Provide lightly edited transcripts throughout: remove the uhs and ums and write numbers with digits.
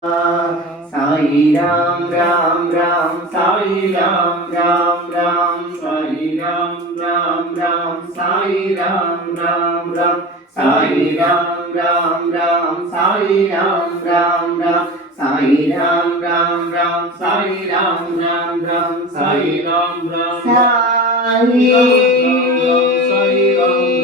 Sai Ram Ram Ram Sai Ram Ram Ram Sai Ram Ram Ram Sai Ram Ram Ram Sai Ram Ram Ram Sai Ram Ram Ram Sai Ram Ram Ram Sai Ram Ram Ram Sai Ram Ram Sai Ram Ram Sai Ram Ram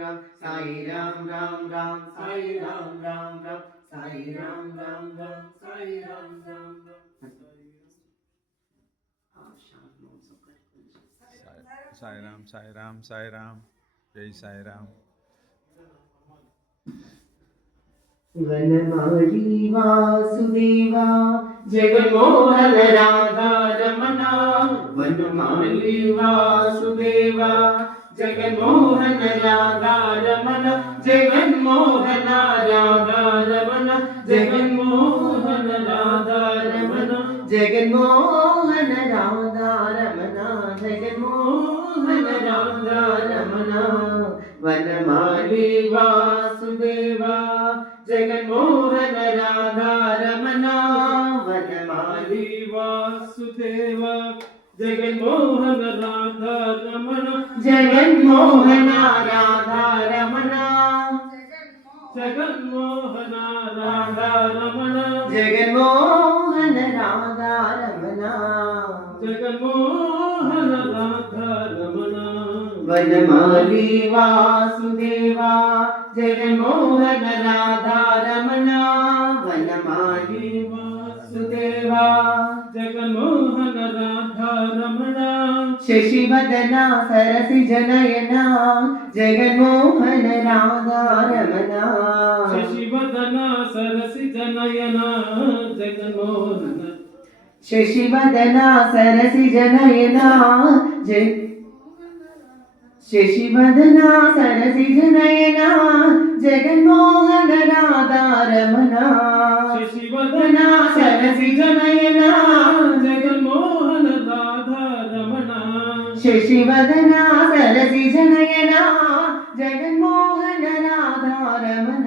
Ram Sai Ram Ram Ram Sai Ram Ram Ram Sai Ram Ram Ram Sai Ram, Sai Ram, Sai Ram, Jai Sai Ram. Vanamali Vasudeva Jaganmohan Radha Ramana Vanamali Vasudeva Jaganmohan Radha Raman Jaganmohan Radha Raman Jaganmohan Radha Raman Jaganmohan Radha Raman Jaganmohan Radha Raman Vanamali Vasudeva Jaganmohan Radha Raman Vanamali Vasudeva Jaganmohan Radha Raman Jaganmohan Radha Raman Jaganmohan Radha Raman Jaganmohan Radha Raman Jaganmohan Radha Raman Vanamali Vasudeva Jaganmohan Radha Raman Vanamali Vasudeva Jaganmohan Radha Raman शशिवदना सरसिजनयना Jaganmohan Radha Raman शशिवदना सरसिजनयना Jaganmohan शशिवदना सरसिजनयना शशिवदना सरसिजनयना Jaganmohan Radha Raman शशिवदना सरसिजनयना Jaganmohan Radha Raman शशिवदना सरसिजनयना Jaganmohan Radha Raman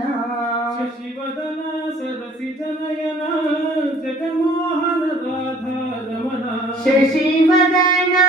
शशिवदना सरसिजनयना Jaganmohan Radha Raman शशिवदना